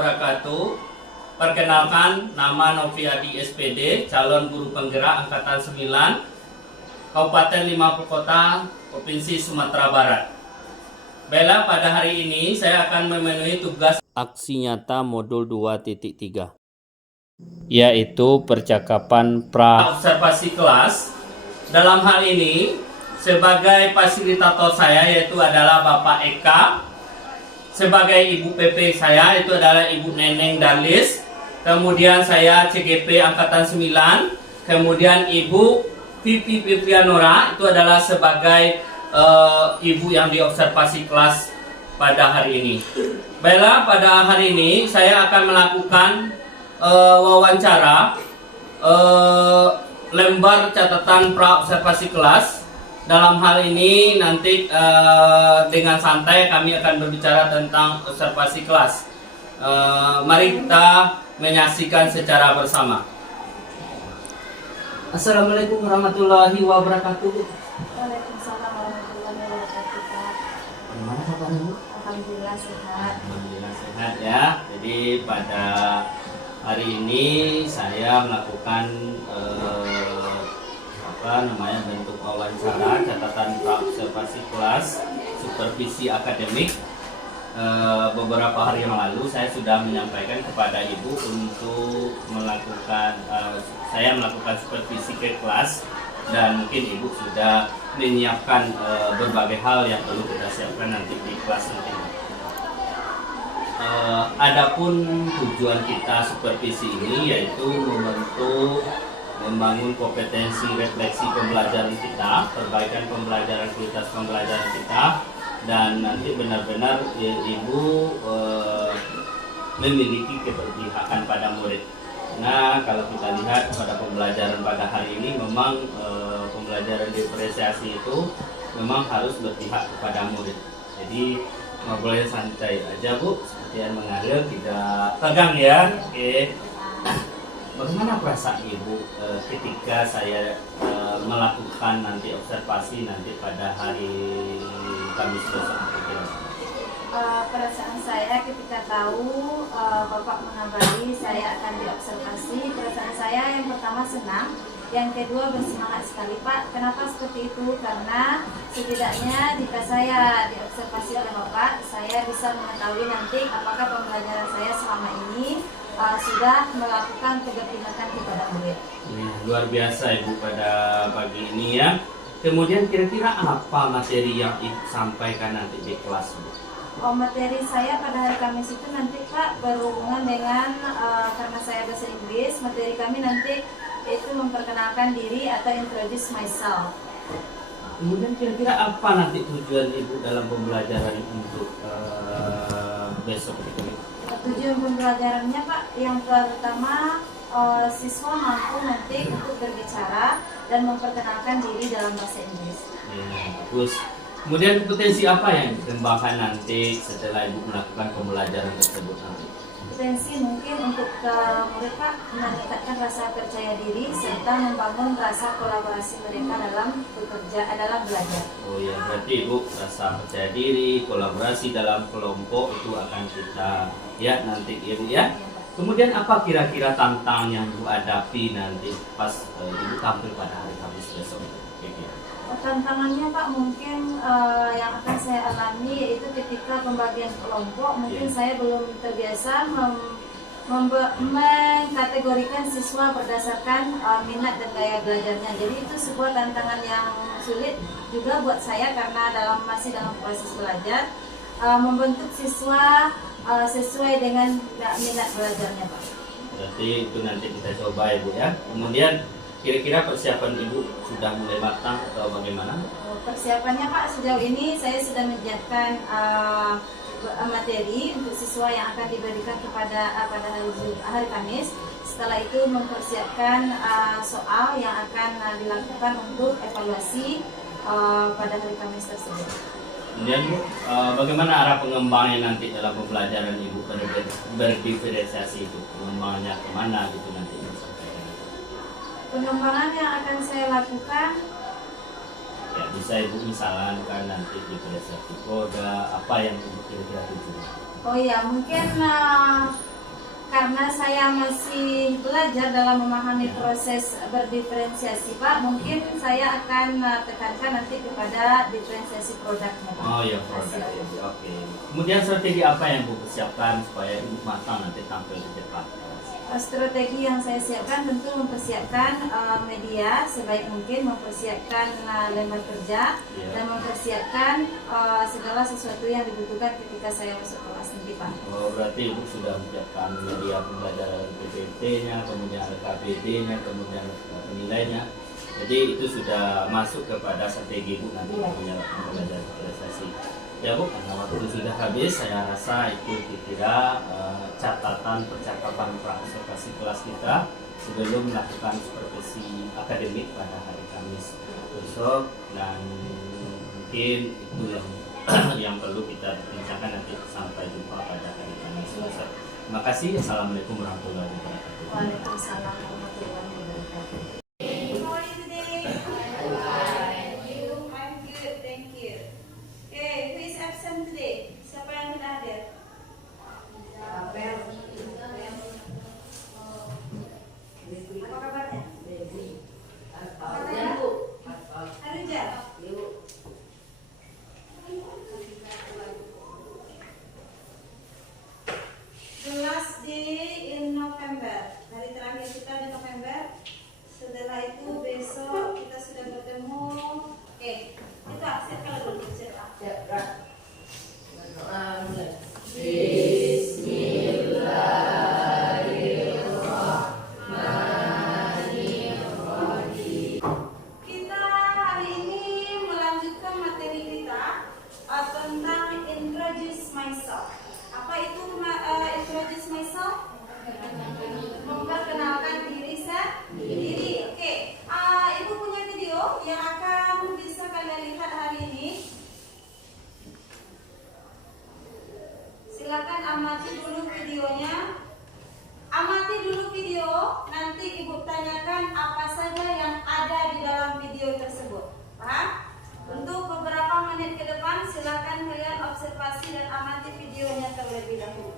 wabarakatuh. Perkenalkan, nama Noviadi SPD, calon guru penggerak Angkatan 9, Kabupaten 50 Kota, Provinsi Sumatera Barat. Baiklah, pada hari ini saya akan memenuhi tugas aksi nyata modul 2.3, yaitu percakapan pra-observasi kelas. Dalam hal ini, sebagai fasilitator saya yaitu adalah Bapak Eka, sebagai Ibu PP saya itu adalah Ibu Neneng Darlis, kemudian saya CGP Angkatan 9, kemudian Ibu Vivi Vivianora itu adalah sebagai ibu yang diobservasi kelas pada hari ini. Baiklah, pada hari ini saya akan melakukan wawancara lembar catatan pra-observasi kelas. Dalam hal ini nanti dengan santai kami akan berbicara tentang observasi kelas. Mari kita menyaksikan secara bersama. Assalamualaikum warahmatullahi wabarakatuh. Waalaikumsalam warahmatullahi wabarakatuh. Bagaimana kabarnya, Bu? Alhamdulillah sehat. Alhamdulillah sehat ya. Jadi pada hari ini saya melakukan bentuk wawancara catatan pra-observasi kelas supervisi akademik. Beberapa hari yang lalu saya sudah menyampaikan kepada Ibu untuk melakukan saya melakukan supervisi ke kelas, dan mungkin Ibu sudah menyiapkan berbagai hal yang perlu kita siapkan nanti di kelas nanti. Adapun tujuan kita supervisi ini yaitu membangun kompetensi refleksi pembelajaran kita, perbaikan pembelajaran kualitas pembelajaran kita, dan nanti benar-benar Ibu memiliki keberpihakan pada murid. Nah, kalau kita lihat pada pembelajaran pada hari ini memang pembelajaran diferensiasi itu memang harus berpihak kepada murid. Jadi nggak boleh santai aja, Bu, seperti yang mengalir, tidak tegang ya. Oke. Bagaimana perasaan Ibu ketika saya melakukan nanti observasi nanti pada hari Kamis besok? Perasaan saya ketika tahu Bapak mengabari saya akan diobservasi, perasaan saya yang pertama senang, yang kedua bersemangat sekali, Pak. Kenapa seperti itu? Karena setidaknya jika saya diobservasi oleh Bapak, saya bisa mengetahui nanti apakah pembelajaran saya selama ini sudah melakukan keberpihakan kepada murid. Luar biasa Ibu pada pagi ini ya. Kemudian kira-kira apa materi yang Ibu sampaikan nanti di kelas, Bu? Materi saya pada hari Kamis itu nanti, Pak, berhubungan dengan karena saya bahasa Inggris, materi kami nanti itu memperkenalkan diri atau introduce myself. Kemudian kira-kira apa nanti tujuan Ibu dalam pembelajaran untuk besok itu? Tujuan pembelajarannya, Pak, yang pertama siswa mampu nanti untuk berbicara dan memperkenalkan diri dalam bahasa Inggris. Ya, bagus. Kemudian potensi apa yang dikembangkan nanti setelah Ibu melakukan pembelajaran tersebut nanti? Potensi mungkin untuk murid, Pak, meningkatkan rasa percaya diri serta membangun rasa kolaborasi mereka dalam bekerja, dalam belajar. Oh ya, berarti Ibu rasa percaya diri, kolaborasi dalam kelompok itu akan kita lihat nanti Ibu ya. Kemudian apa kira-kira tantangan yang Ibu hadapi nanti pas Ibu tampil pada hari Kamis besok? Tantangannya, Pak, mungkin yang akan saya alami yaitu ketika pembagian kelompok, mungkin saya belum terbiasa mengkategorikan siswa berdasarkan minat dan gaya belajarnya. Jadi itu sebuah tantangan yang sulit juga buat saya karena masih dalam proses belajar membentuk siswa sesuai dengan minat belajarnya, Pak. Berarti itu nanti kita coba Ibu ya. Kemudian kira-kira persiapan Ibu sudah mulai matang atau bagaimana? Persiapannya, Pak, sejauh ini saya sudah menyiapkan materi untuk siswa yang akan diberikan pada hari Kamis. Setelah itu mempersiapkan soal yang akan dilakukan untuk evaluasi pada hari Kamis tersebut. Kemudian Bu, bagaimana arah pengembangannya nanti dalam pembelajaran Ibu berdiferensiasi itu? Pengembangannya kemana gitu nanti? Pengembangan yang akan saya lakukan ya bisa Ibu misalkan nanti diferensiasi produk apa yang Ibu kira-kira tujuan? Oh iya, mungkin karena saya masih belajar dalam memahami proses berdiferensiasi Pak, mungkin saya akan tekankan nanti kepada diferensiasi produknya Pak. Oh ya, produk. Oke. Kemudian strategi apa yang Bu persiapkan supaya Ibu matang nanti tampil di depan? Strategi yang saya siapkan tentu mempersiapkan media sebaik mungkin, mempersiapkan lembar kerja, dan mempersiapkan segala sesuatu yang dibutuhkan ketika saya masuk kelas nanti Pak. Oh, berarti Ibu sudah menyiapkan media pembelajaran PPT-nya, kemudian KBD-nya, kemudian penilainya. Jadi itu sudah masuk kepada strategi Ibu nanti punya pembelajaran prestasi. Ya Bu, karena waktu sudah habis, saya rasa itu kira catatan percakapan praobservasi kelas kita sebelum melakukan supervisi akademik pada hari Kamis besok, dan mungkin itu yang perlu kita bincangkan nanti. Sampai jumpa pada hari Kamis besok. Terima kasih. Assalamualaikum warahmatullahi wabarakatuh. Waalaikumsalam warahmatullahi wabarakatuh. Siapa yang tidak hadir? Apa kabarnya? Haruja? The last day in November. Hari terakhir kita di November. Setelah itu besok kita sudah bertemu. Oke, itu siapkan dulu siapa? Kita hari ini melanjutkan materi kita tentang introduce myself. Apa itu introduce myself? Memperkenalkan diri sendiri. Oke, Ibu punya video yang akan bisa kalian lihat hari ini. Silakan amati dulu videonya. Amati dulu video, nanti Ibu tanyakan apa saja yang ada di dalam video tersebut. Paham? Untuk beberapa menit ke depan, silakan kalian observasi dan amati videonya terlebih dahulu.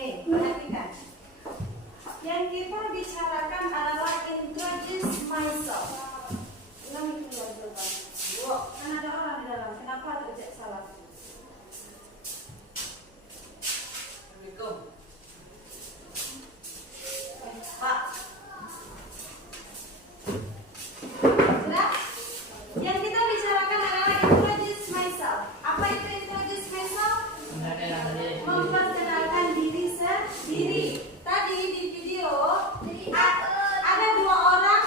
Oke, perhatikan. Yang kita bicarakan adalah introduce myself. Ulangi keluar jawaban. Kan ada orang di dalam. Kenapa terjadi salah? Pak. Sudah? Yang kita bicarakan adalah introduce myself. Apa itu introduce myself? Memperkenalkan diri sendiri. Tadi di video ada dua orang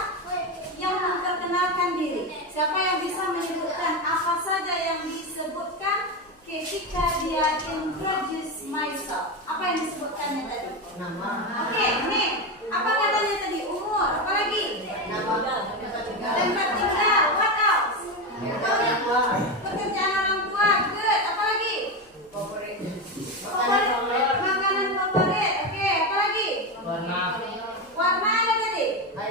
yang memperkenalkan diri. Siapa yang bisa menyebutkan apa saja yang disebutkan ketika dia introduce myself? Apa yang disebutkannya tadi? Nama. Oke, nih. Apa katanya tadi? Umur. Apa lagi? Tempat tinggal. What else? Pekerjaan orang tua. Good. Apa lagi? Makanan favorit. Oke, apa lagi? Warna ada tadi?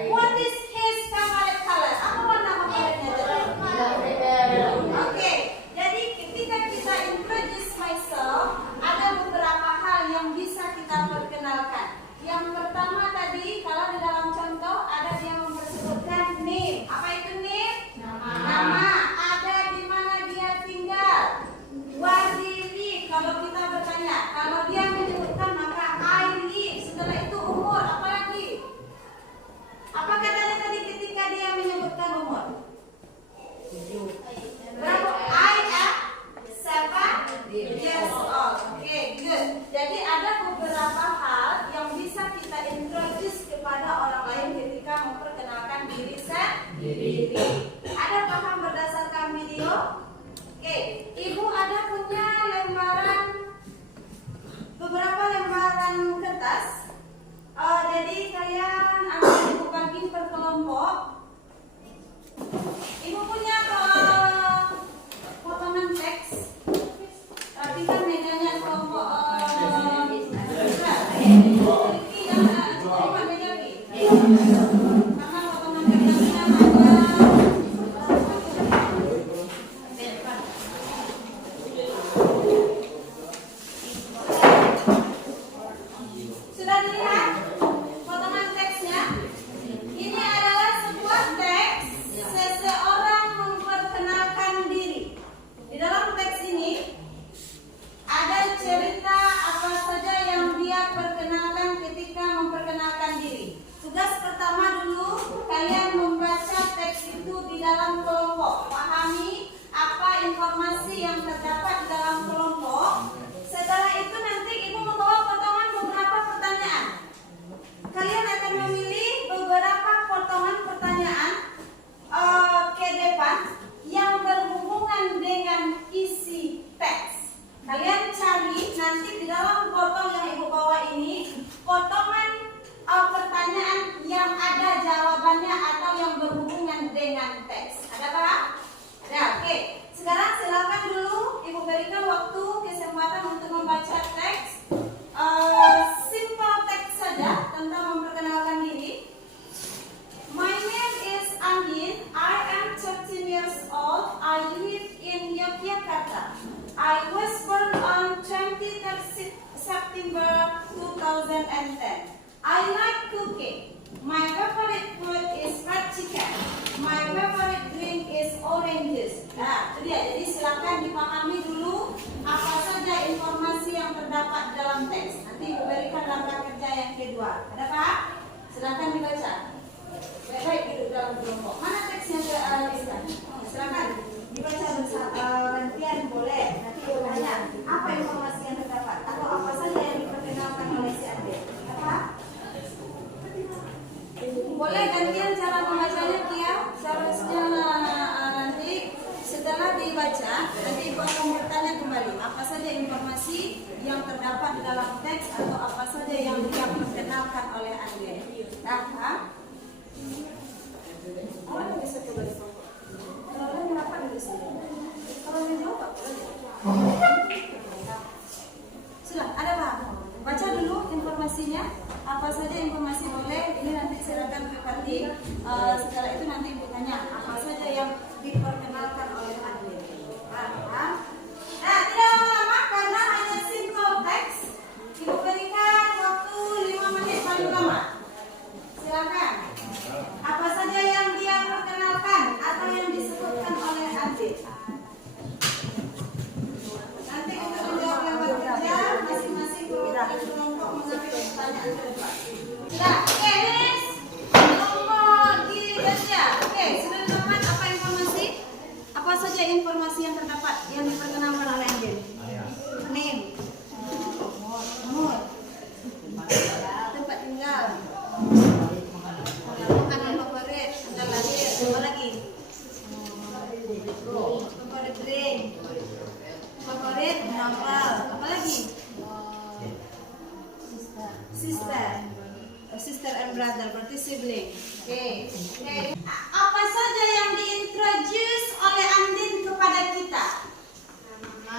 What is his favorite color? Apa warna favoritnya tadi? Oke, jadi ketika kita introduce myself, ada beberapa hal yang bisa kita perkenalkan. Yang pertama tadi, kalau di dalam contoh ada yang mempersebutkan name. Apa itu name? Nama. Ada di mana dia tinggal. Where he live. Kalau kita bertanya, kalau dia menyebutkan maka I live. Setelah itu umur. Apalagi Karena potongan kerjanya ada. Sudah dilihat potongan teksnya? Ini adalah sebuah teks seseorang memperkenalkan diri. Di dalam teks ini ada cerita apa saja yang dia perkenalkan ketika memperkenalkan diri. Tugas pertama dulu, kalian membaca teks itu di dalam kelompok. Pahami apa informasi yang terdapat di dalam kelompok. Setelah itu nanti ibu membawa potongan beberapa pertanyaan. Kalian akan memilih beberapa potongan pertanyaan ke depan yang berhubungan dengan isi teks. Kalian cari nanti di dalam potong yang ibu bawa ini potongan pertanyaan yang ada jawabannya atau yang berhubungan dengan teks. Ada pak? Ada. Oke. Sekarang silakan dulu ibu berikan waktu kesempatan untuk membaca teks. Simple teks saja tentang memperkenalkan diri. My name is Andin. I am 13 years old. I live in Yogyakarta. I was born on 23rd September 2010. I like cooking. My favorite food is fried chicken. My favorite drink is orange juice. Nah, itu dia. Jadi silakan dipahami dulu apa saja informasi yang terdapat dalam teks. Nanti ibu berikan langkah kerja yang kedua. Ada pak? Silakan dibaca. Baik, duduk dalam kelompok. Mana teksnya Rizka? Silakan dibaca gantian boleh. Nanti ibu tanya apa informasi yang terdapat atau apa saja yang diperkenalkan oleh si adik. Apa? Boleh gantian cara membacanya Kia. Seharusnya nanti setelah dibaca, nanti ibu akan bertanya kembali apa saja informasi yang terdapat di dalam teks atau apa saja yang diperkenalkan oleh Anda. Nah, orang bisa coba di kelompok. Kalau orang kenapa di sini? Kalau menjawab, sudah ada pak? Baca dulu informasinya. Apa saja informasi boleh. Ini nanti silakan Pepati. Setelah itu nanti ibu tanya apa saja yang diperkenalkan oleh Anda. Nah, tidak lama-lama karena hanya simple text. Ibu berikan waktu 5 menit paling lama. Silakan. Apa saja yang dia perkenalkan atau yang disebutkan oleh adik. Nanti untuk menjawab lewat kerja, masing-masing kelompok mengambil pertanyaan ke depan. Sudah, oke, Miss. Kelompok dibaca. Oke, sudah dapat apa informasi? Apa saja informasi yang terdapat yang diperkenalkan oleh Andin? Name, umur, tempat tinggal, makanan favorit, tanggal lahir, apa lagi? Favorit drink, favorit novel, apa lagi? Sister and brother, berarti sibling. Oke. Apa saja yang diintroduce oleh Andin kepada kita?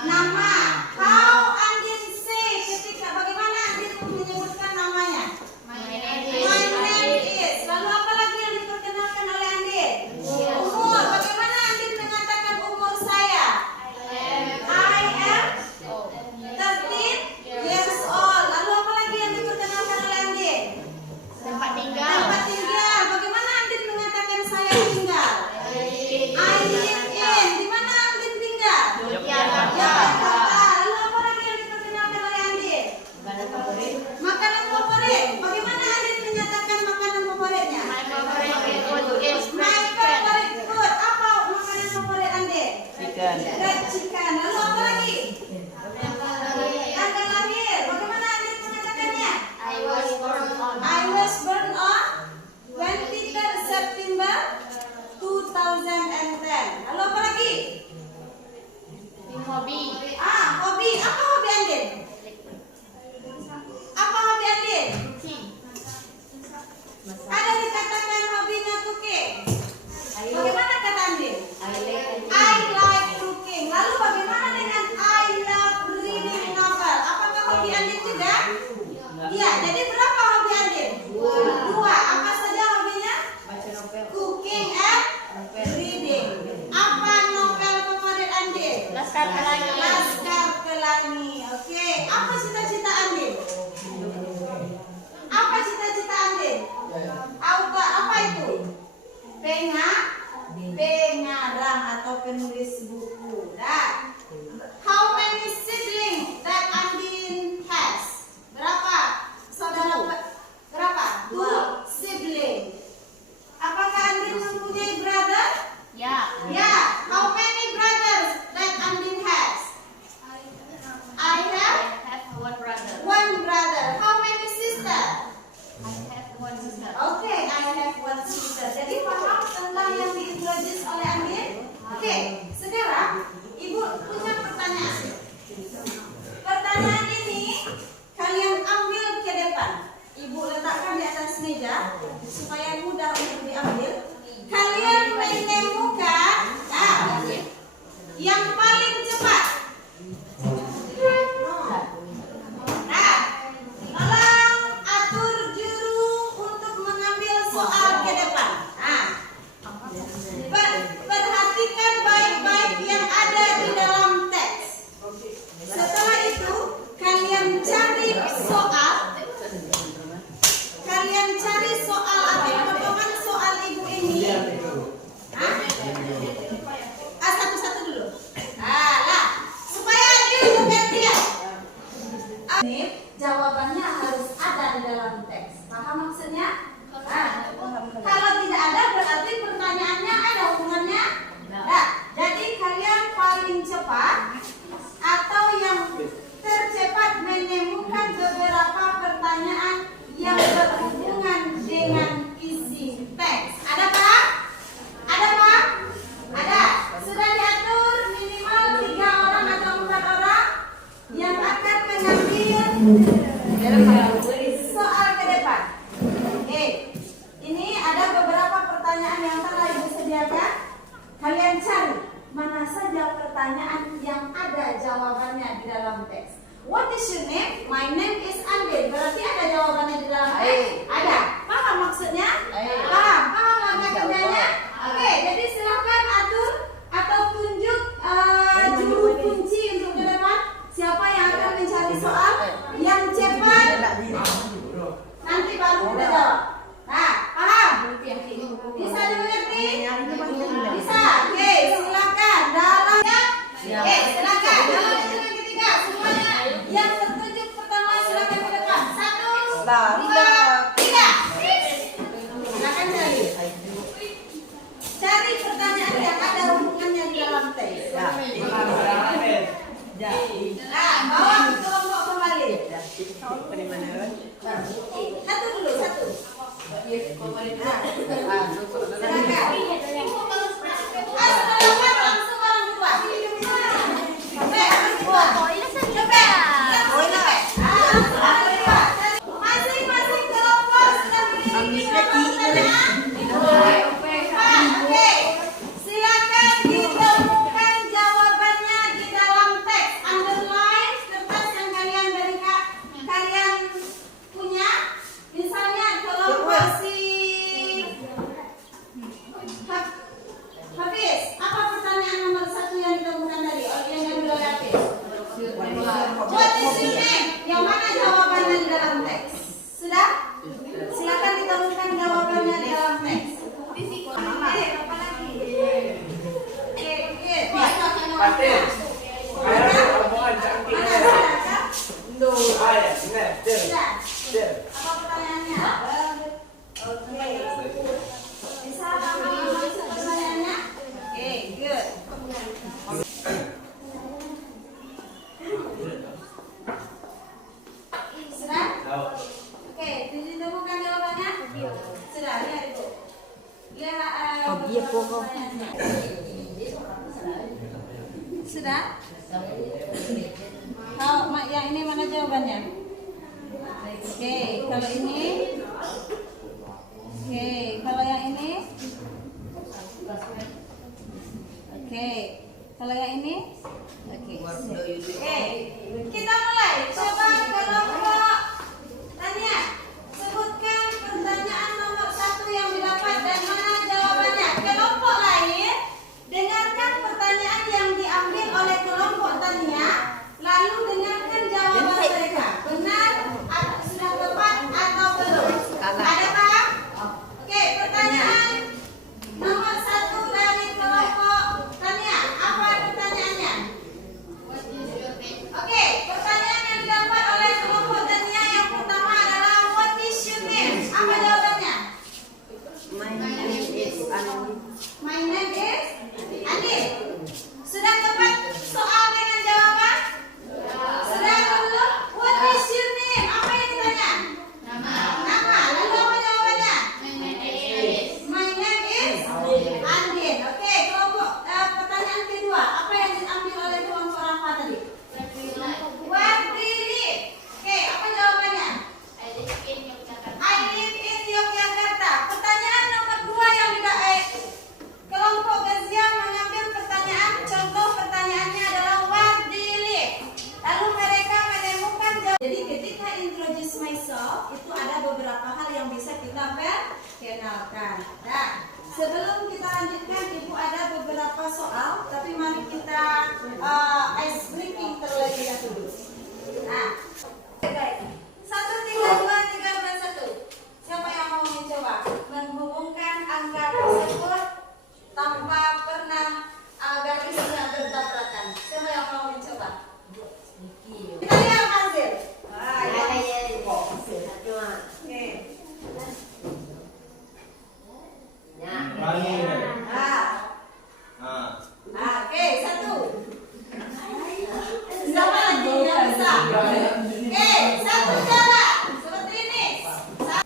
Nama. How Andin say ketika bagaimana Andin menyebutkan namanya? My name is. Lalu apa lagi yang diperkenalkan oleh Andin? Umur. Bagaimana Andin mengatakan umur saya? I am 13 years old. Lalu apa lagi yang diperkenalkan oleh Andin? Tempat tinggal. Tempat tinggal. Bagaimana Andin mengatakan saya tinggal? I live in. Di mana Andin tinggal? have one sister. Jadi paham tentang yang diintroduce oleh Amir? Oke, sekarang Ibu punya pertanyaan. Pertanyaan ini kalian ambil ke depan. Ibu letakkan di atas meja supaya mudah untuk diambil. Kalian menemukan yang paling cepat. Nah, tolong atur juru untuk mengambil soal ke depan. Nah, perhatikan baik-baik yang ada di dalam teks. Setelah itu, kalian cari soal. Kalian cari soal atau potongan soal ibu ini. Satu-satu dulu. Lah, supaya adil bukan dia. Ini jawabannya harus ada di dalam teks. Paham maksudnya? Kalau tidak ada berarti pertanyaannya ada hubungannya. Nah, jadi kalian paling cepat atau yang tercepat menemukan beberapa pertanyaan yang berhubungan dengan isi teks. Ada Pak? Ada Pak? Ada. Sudah diatur minimal 3 orang atau 4 orang yang akan mengambil soal ke depan. Oke. Ini ada beberapa pertanyaan yang telah Ibu sediakan. Kalian cari mana saja pertanyaan yang ada jawabannya di dalam teks. What is your name? My name is Andin. Berarti ada jawabannya di dalam teks? Ada. Paham maksudnya? Paham? Paham langkah kerjanya? Oke, jadi silakan atur atau tunjuk juru kunci untuk ke depan. Siapa yang akan mencari soal yang cepat? Nanti baru kita jawab. Nah, paham? Bisa dimengerti? Bisa. Oke, silakan. Dalam silakan. Dalam hitungan ketiga semuanya yang tertunjuk pertama silakan ke depan. 1, 2, 3. Silakan cari. Cari pertanyaan yang ada hubungannya di dalam teks. Nah, bawa ke kelompok kembali. Satu dulu, satu. Silakan. Langsung orang kedua. Masing-masing kelompok sudah memiliki pertanyaan. Oke, silakan ditemukan jawabannya di dalam teks. Underline kertas yang kalian punya. Misalnya kelompok si Hafiz, apa pertanyaan nomor 1 yang ditemukan tadi? Yang diambil oleh Hafiz. What is your name? Yang mana jawabannya di dalam teks? Sudah? Silakan ditemukan jawabannya di dalam teks. Apa lagi? Apa pertanyaannya? Oke. Bisa maksud pertanyaannya? Oke, good. Sudah? Oke, ditemukan jawabannya? Sudah, lihat Ibu. Lihat pertanyaannya. Sudah? Kalau yang ini mana jawabannya? Oke, kalau ini. Oke, kalau yang ini. Oke, kalau yang ini. Oke, kita mulai. Coba kelompok tanya. Sebutkan pertanyaan nomor 1 yang didapat dan mana jawabannya. Kelompok lain, dengarkan pertanyaan yang diambil oleh kelompok tanya, lalu dengarkan jawaban mereka. Benar, sudah tepat atau belum? kenalkan. Nah, sebelum kita lanjutkan, Ibu ada beberapa soal, tapi mari kita ice breaking terlebih dahulu. Nah, satu tiga dua tiga dan satu. Siapa yang mau mencoba menghubungkan angka tersebut tanpa pernah garisnya bertabrakan? Siapa yang mau mencoba? Kita lihat hasil. Oke. Oke, satu. Siapa lagi yang bisa? Oke, satu cara seperti ini.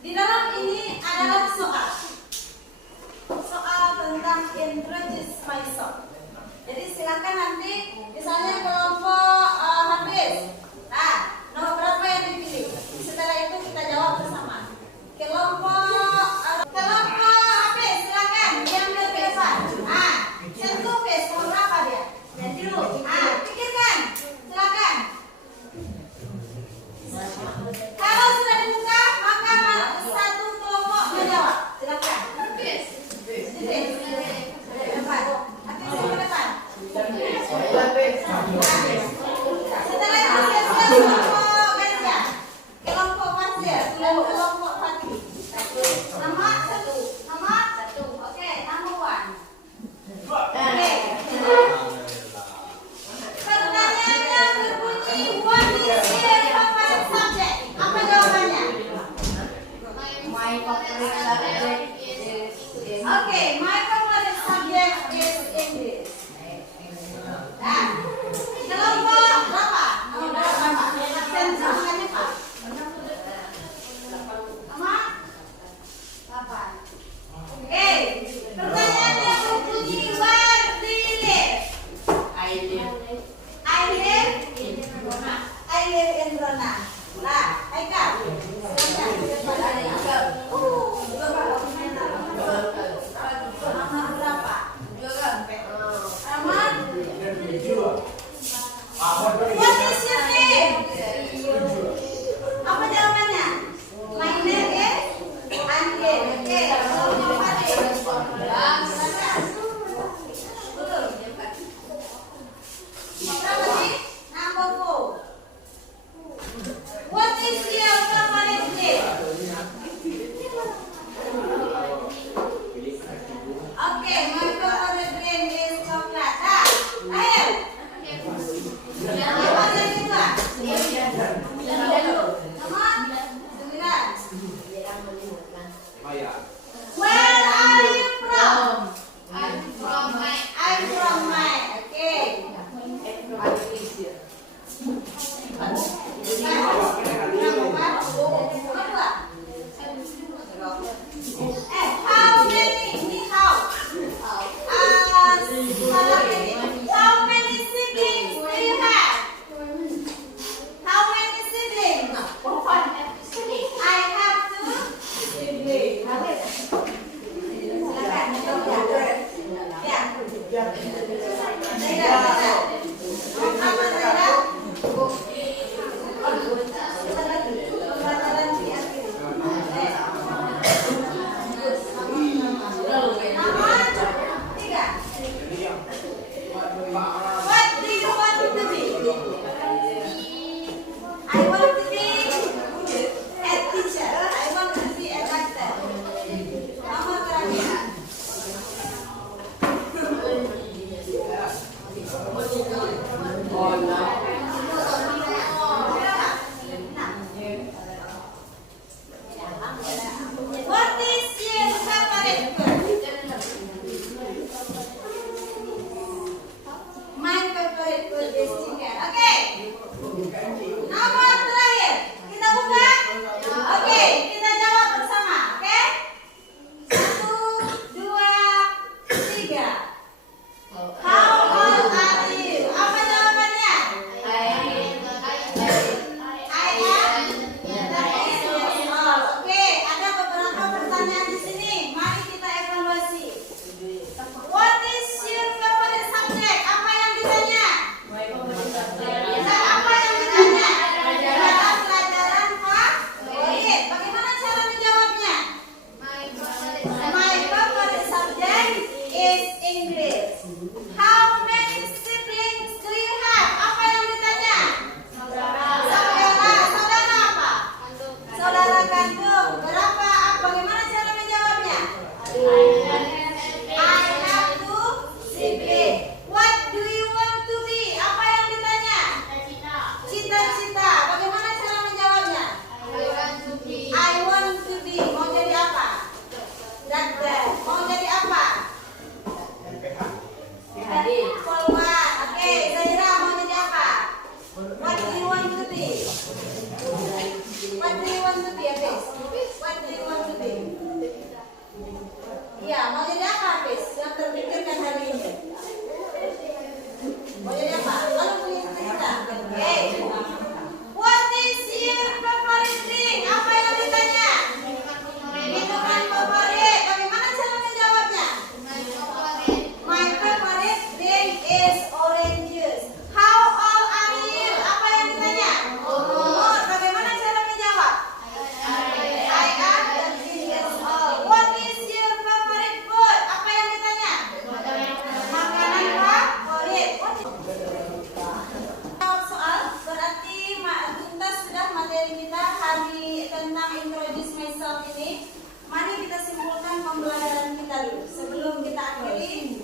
Di dalam ini adalah soal tentang introduce myself. Jadi silakan nanti, misalnya kelompok habis. Nah, nomor berapa yang dipilih? Setelah itu kita jawab bersama. Kelompok habis, silakan yang ke depan. Satu pes, nomor berapa dia? Yang dulu. Pikirkan, silakan. Kalau sudah dibuka, maka satu kelompok menjawab. Silakan. Depan. Habis ke depan. Setelah itu selesai kelompok gajah, kelompok pasir, dan kelompok pati. Nama satu. Oke, number one. Oke. Pertanyaannya berbunyi, what is your favorite subject? Apa jawabannya? Oke, my favorite subject is English. Nah, kelompok berapa? Nomor berapa? Absen samakannya Pak. Sama? 8. Oke, pertanyaannya berbunyi, where do you live? I live in Rona. Nah, Aika. Nomor berapa? Rahman? What is your name? Apa jawabannya? My name is Andi. Oke, kelompok Fadil. Betul. Berapa sih? Number 4. What is your favorite game? Oke, my favorite game is coklat. Ayo. Nomor yang kedua. Nomor 9. Where are you from? I'm from Maine. Okay. How many siblings do you have? How many siblings? I have 2 siblings. Silakan menjawab. Ya. Tidak. Nomor berapa? Pembelajaran di akhir. Iya, mau jadi apa, Hafiz? Yang terpikirkan hari ini. Mau jadi apa? Lalu punya cerita. Oke. What is your favorite drink? Apa yang ditanya? Minuman favorit. Bagaimana cara menjawabnya? My favorite drink is orange juice. How old are you? Apa yang ditanya? Umur. Bagaimana cara menjawab? I am 13 years old. What is your favorite food? Apa yang ditanya? Makanan favorit. Jawab soal berarti tuntas sudah materi kita hari tentang introduce myself ini. Mari kita simpulkan pembelajaran kita dulu. Sebelum kita akhiri,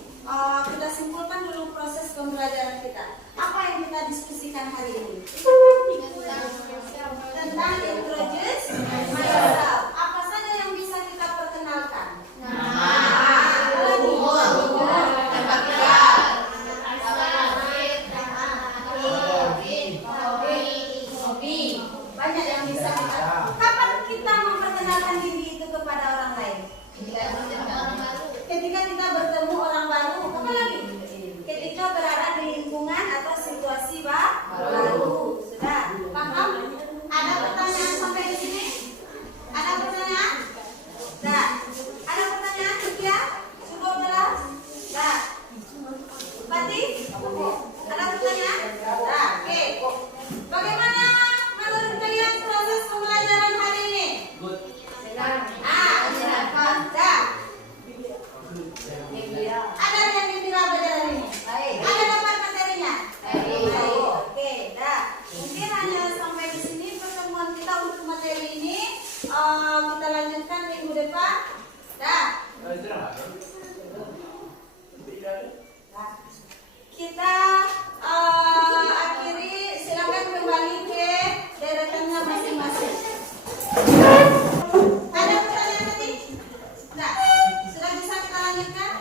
kita simpulkan dulu proses pembelajaran kita. Apa yang kita diskusikan hari ini? Tentang introduce myself. Apa saja yang bisa kita perkenalkan? Hobi. Banyak yang bisa kita. Kapan kita memperkenalkan diri itu kepada orang lain? Ketika kita bertemu orang baru. Apa lagi? Ketika berada di lingkungan atau situasi baru. Sudah paham? Ada pertanyaan sampai di sini? Ada pertanyaan? Dah. Ada pertanyaan Rukia? Cukup jelas? Dah. Pati? Ada pertanyaan? Dah. Oke. Bagaimana menurut kalian proses pembelajaran hari ini? Good. Dah. Ada yang gembira pelajaran ini? Ada dapat materinya? Oke, dah. Mungkin hanya sampai di sini pertemuan kita untuk materi ini. Kita lanjutkan minggu depan. Dah. Kita akhiri. Silakan kembali ke deretannya masing-masing. Ada pertanyaan tadi? Nah, sudah bisa kita lanjutkan?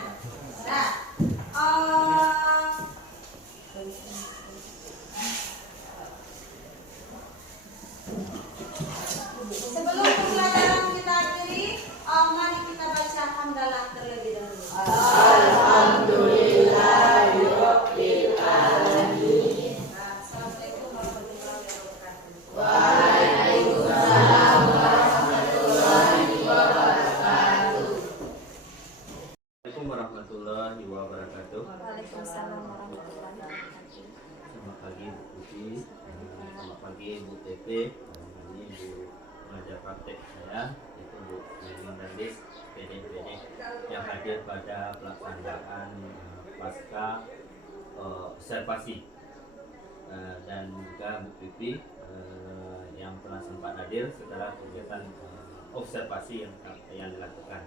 Nah, sebelum pembelajaran kita akhiri, mari kita baca hamdalah terlebih dahulu. Alhamdulillahirabbil alamin. Assalamualaikum warahmatullahi wabarakatuh. Waalaikumsalam warahmatullahi wabarakatuh. Assalamualaikum warahmatullahi wabarakatuh. Waalaikumsalam warahmatullahi wabarakatuh. Selamat pagi Bu Putri, selamat pagi Bu TP. Ini Bu pengajar praktek saya, itu Bu Nining Dandis, PD yang hadir pada pelaksanaan pasca observasi, dan juga Bu Pipi yang pernah sempat hadir setelah kegiatan observasi yang dilakukan.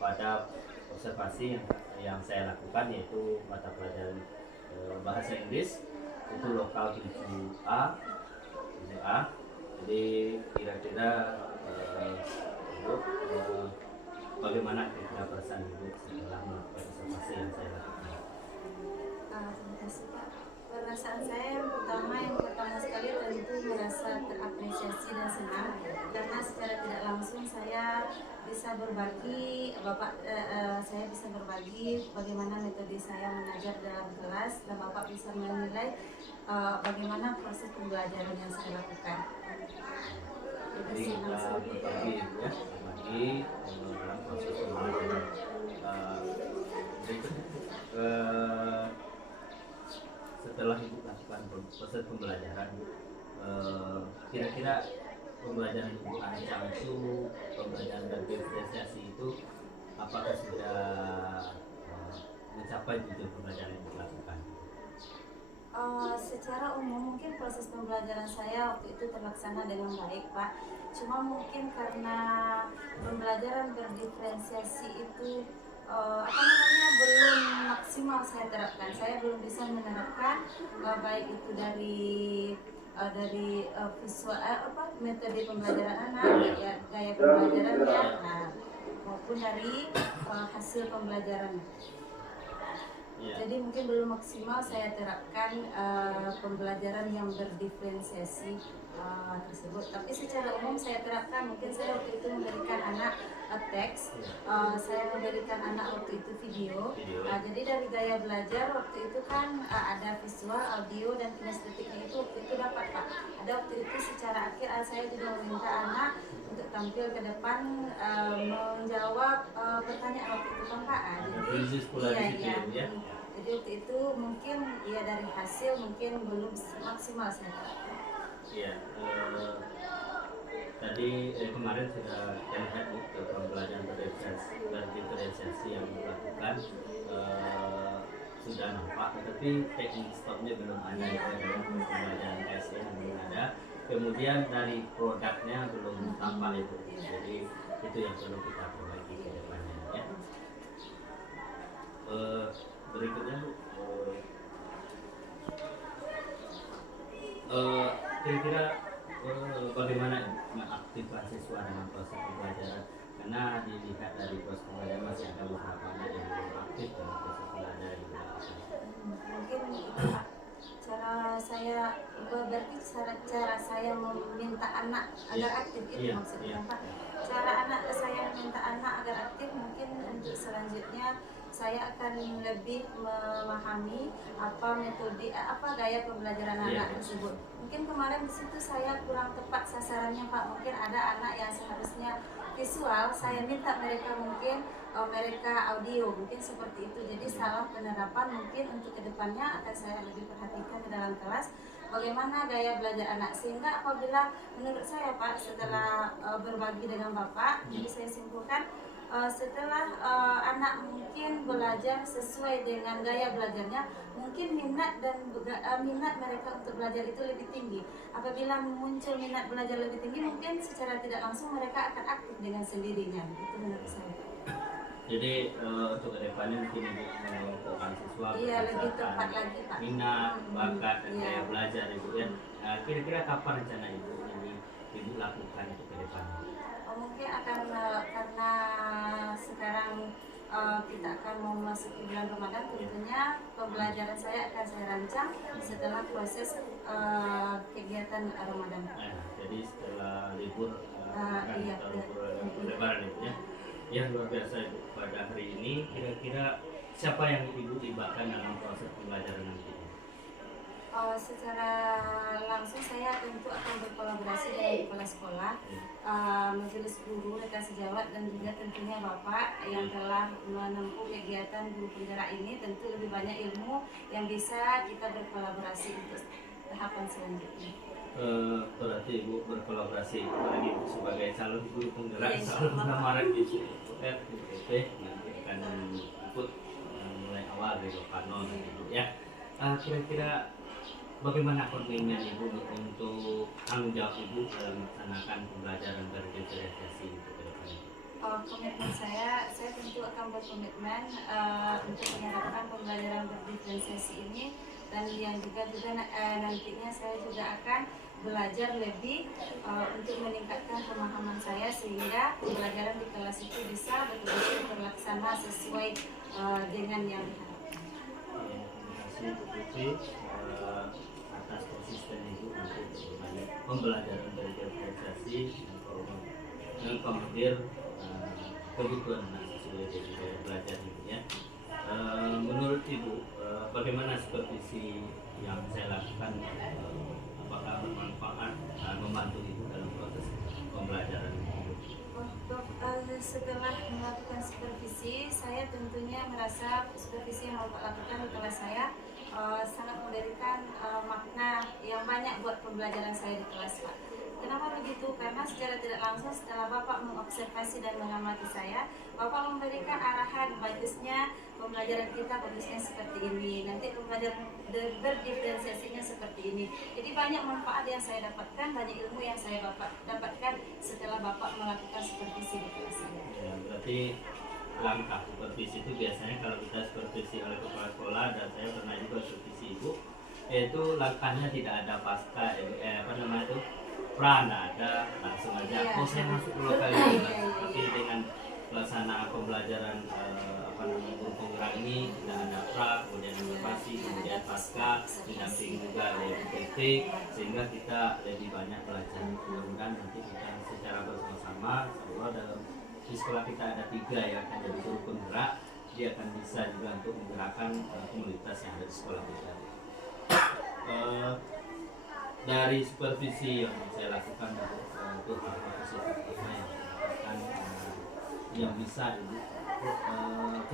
Pada observasi yang saya lakukan yaitu mata pelajaran bahasa Inggris itu lokal 7A. Jadi kira-kira bagaimana kira-kira perasaan Ibu setelah melakukan observasi yang saya lakukan? Terima kasih Pak. Perasaan saya yang pertama sekali tentu merasa terapresiasi dan senang karena secara tidak langsung saya bisa berbagi, saya bisa berbagi bagaimana metode saya mengajar dalam kelas dan Bapak bisa menilai bagaimana proses pembelajaran yang saya lakukan. Jadi kita berbagi ya, berbagi dalam proses pembelajaran. Setelah Ibu lakukan proses pembelajaran, kira-kira pembelajaran Ibu ancam itu, pembelajaran dan diferensiasi itu, apakah sudah mencapai tujuan pembelajaran yang Ibu lakukan? Secara umum mungkin proses pembelajaran saya waktu itu terlaksana dengan baik Pak. Cuma mungkin karena pembelajaran berdiferensiasi itu belum maksimal saya terapkan. Saya belum bisa menerapkan baik itu dari visual metode pembelajaran anak, gaya pembelajarannya, maupun dari hasil pembelajarannya. Jadi mungkin belum maksimal saya terapkan pembelajaran yang berdiferensiasi tersebut. Tapi secara umum saya terapkan. Mungkin saya waktu itu memberikan anak teks. Saya memberikan anak waktu itu video. Video. Jadi dari gaya belajar waktu itu kan ada visual, audio, dan kinestetiknya itu waktu itu dapat Pak. Ada waktu itu secara akhir saya juga meminta anak untuk tampil ke depan menjawab pertanyaan waktu itu kan Pak. Jadi sekolah di situ ya. Jadi waktu itu mungkin ya dari hasil mungkin belum maksimal saya dapatkan. Iya. Tadi kemarin sudah terlihat pembelajaran diferensiasi yang dilakukan sudah nampak, tetapi teknik stopnya belum ada ya, dalam pembelajaran KSN belum ada. Kemudian dari produknya belum tampak itu. Jadi itu yang perlu kita perbaiki ke depannya ya. Berikutnya kira-kira bagaimana mengaktifkan siswa dengan proses pembelajaran, karena dilihat dari proses pembelajaran masih ada beberapa anak yang belum aktif dalam proses pembelajaran di belakang. Mungkin cara saya berarti cara saya meminta anak agar aktif itu maksudnya Pak. Cara anak saya meminta anak agar aktif mungkin untuk selanjutnya saya akan lebih memahami apa metode apa gaya pembelajaran anak tersebut. Mungkin kemarin di situ saya kurang tepat sasarannya Pak. Mungkin ada anak yang seharusnya visual, saya minta mereka mungkin mereka audio, mungkin seperti itu. Jadi salah penerapan mungkin untuk kedepannya akan saya lebih perhatikan di dalam kelas bagaimana gaya belajar anak, sehingga apabila menurut saya Pak setelah berbagi dengan Bapak, jadi saya simpulkan setelah anak mungkin belajar sesuai dengan gaya belajarnya, mungkin minat dan minat mereka untuk belajar itu lebih tinggi. Apabila muncul minat belajar lebih tinggi, mungkin secara tidak langsung mereka akan aktif dengan sendirinya. Itu menurut saya. Jadi untuk kedepannya mungkin ibu mengumpulkan siswa Lebih tepat lagi Pak. minat, bakat dan gaya belajar ibu ya. Kira-kira kapan rencana ibu ini ibu lakukan itu ke depannya? Mungkin akan karena sekarang kita akan mau masuk ke bulan Ramadan, tentunya pembelajaran saya akan saya rancang setelah proses kegiatan Ramadan. Jadi setelah libur Lebaran itu ya. Ya luar biasa ibu, pada hari ini kira-kira siapa yang ibu libatkan dalam proses pembelajaran nanti? Secara langsung saya tentu akan berkolaborasi dengan kepala sekolah, majelis guru, rekan sejawat, dan juga tentunya Bapak yang telah menempuh kegiatan guru penggerak ini. Tentu lebih banyak ilmu yang bisa kita berkolaborasi untuk tahapan selanjutnya. Berarti ibu berkolaborasi apalagi ibu sebagai calon guru penggerak selalu menamaran di UPP nanti akan ikut mulai awal dari Panon gitu ya. Kira-kira bagaimana komitmen ibu untuk tanggung jawab ibu dalam melaksanakan pembelajaran berdiferensiasi itu ke depannya? Komitmen saya tentu akan berkomitmen untuk menerapkan pembelajaran berdiferensiasi ini, dan yang juga nantinya saya juga akan belajar lebih untuk meningkatkan pemahaman saya sehingga pembelajaran di kelas itu bisa betul-betul terlaksana sesuai dengan yang diharapkan. Terima kasih Bu Putri atas konsisten ibu untuk pembelajaran berdiferensiasi dan kemudian kebutuhan anak sesuai dengan belajar ibu ya. Menurut ibu bagaimana supervisi yang saya lakukan, apakah bermanfaat membantu ibu dalam proses pembelajaran ibu? Setelah melakukan supervisi, saya tentunya merasa supervisi yang Bapak lakukan di kelas saya sangat memberikan makna yang banyak buat pembelajaran saya di kelas Pak. Kenapa begitu? Karena secara tidak langsung setelah Bapak mengobservasi dan mengamati saya, Bapak memberikan arahan bagusnya pembelajaran kita bagusnya seperti ini, nanti pembelajaran berdiferensiasinya seperti ini. Jadi banyak manfaat yang saya dapatkan, banyak ilmu yang saya dapatkan setelah Bapak melakukan supervisi di kelas saya. Ya, berarti langkah supervisi itu biasanya kalau kita supervisi oleh kepala sekolah, dan saya pernah juga supervisi ibu, yaitu langkahnya tidak ada pasca ada langsung aja saya masuk ke lokalitas. Tapi dengan pelaksanaan pembelajaran guru penggerak ini tidak ada kemudian observasi, kemudian pasca didampingi juga oleh UPT, sehingga kita lebih banyak belajar. Mudah-mudahan nanti kita secara bersama-sama dalam di sekolah kita ada 3 yang akan jadi guru penggerak, dia akan bisa juga untuk menggerakkan komunitas yang ada di sekolah kita. Dari supervisi yang saya lakukan untuk hal-hal positif yang bisa Ibu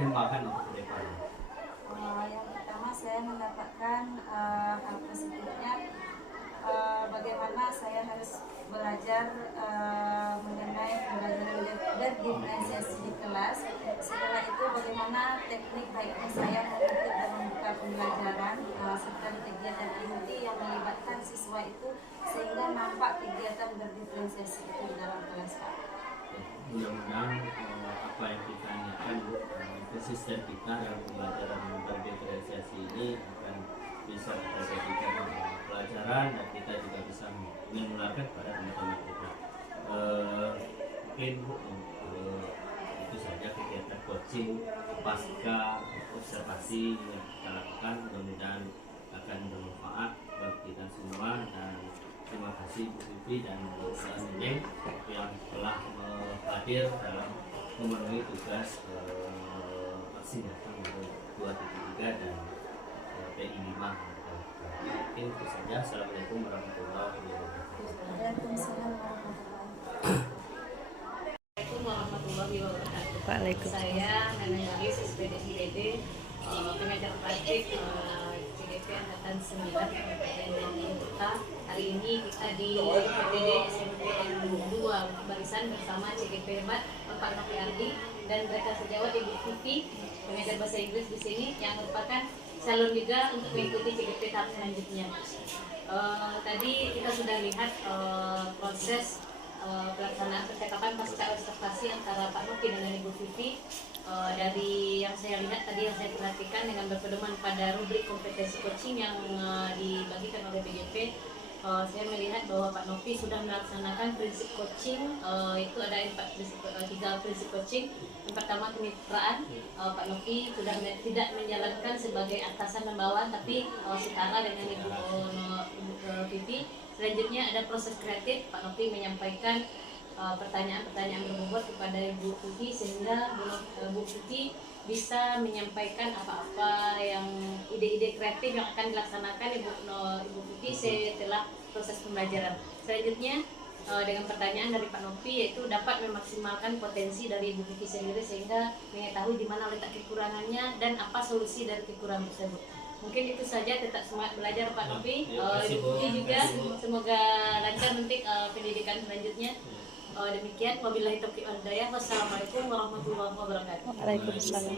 kembangkan untuk ke depan. Yang pertama saya mendapatkan hal positifnya, bagaimana saya harus belajar mengenai pembelajaran berdiferensiasi di kelas. Setelah itu bagaimana teknik baiknya saya menutup dan membuka pembelajaran serta kegiatan inti yang melibatkan siswa itu sehingga nampak kegiatan berdiferensiasi itu di dalam kelas, Pak. Mudah-mudahan apa yang kita niatkan Bu, konsisten kita dalam pembelajaran berdiferensiasi ini akan bisa kita jadikan pelajaran dan kita juga bisa menularkan pada teman-teman kita. Mungkin Bu, itu saja kegiatan coaching pasca observasi yang kita lakukan, mudah-mudahan akan bermanfaat bagi kita semua, dan terima kasih Bu Vivi dan Bu Neneng yang telah hadir dalam memenuhi tugas vaksinasi 2.3 dan PI 5. Mungkin itu saja. Assalamualaikum warahmatullahi wabarakatuh. Waalaikumsalam warahmatullahi wabarakatuh. Saya Neneng Galis, SPD IPD, pengajar praktik CGP Angkatan 9 Kabupaten Kota. Hari ini kita di PPD SMPN 2 Barisan bersama CGP Hebat Bapak Novi Ardi dan mereka sejawat Ibu Vivi, pengajar bahasa Inggris di sini yang merupakan calon juga untuk mengikuti CGP tahap selanjutnya. Tadi kita sudah lihat proses pelaksanaan percakapan pasca observasi antara Pak Novi dengan Ibu Vivi. Dari yang saya lihat tadi, yang saya perhatikan dengan berpedoman pada rubrik kompetensi coaching yang dibagikan oleh PGP, saya melihat bahwa Pak Novi sudah melaksanakan prinsip coaching. Itu ada 3 prinsip coaching. Yang pertama kemitraan. Pak Novi sudah tidak menjalankan sebagai atasan dan bawahan, tapi setara dengan Ibu Vivi. Selanjutnya ada proses kreatif. Pak Novi menyampaikan pertanyaan-pertanyaan berbobot kepada Ibu Vivi sehingga Bu Vivi bisa menyampaikan apa-apa yang ide-ide kreatif yang akan dilaksanakan Ibu Vivi setelah proses pembelajaran. Selanjutnya dengan pertanyaan dari Pak Novi, yaitu dapat memaksimalkan potensi dari Ibu Vivi sendiri sehingga mengetahui di mana letak kekurangannya dan apa solusi dari kekurangan tersebut. Mungkin itu saja, tetap semangat belajar Pak Novi. Ibu Vivi juga semoga lancar nanti pendidikan selanjutnya. Demikian, wabillahi taufiq wal hidayah. Wassalamualaikum warahmatullahi wabarakatuh. Waalaikumsalam.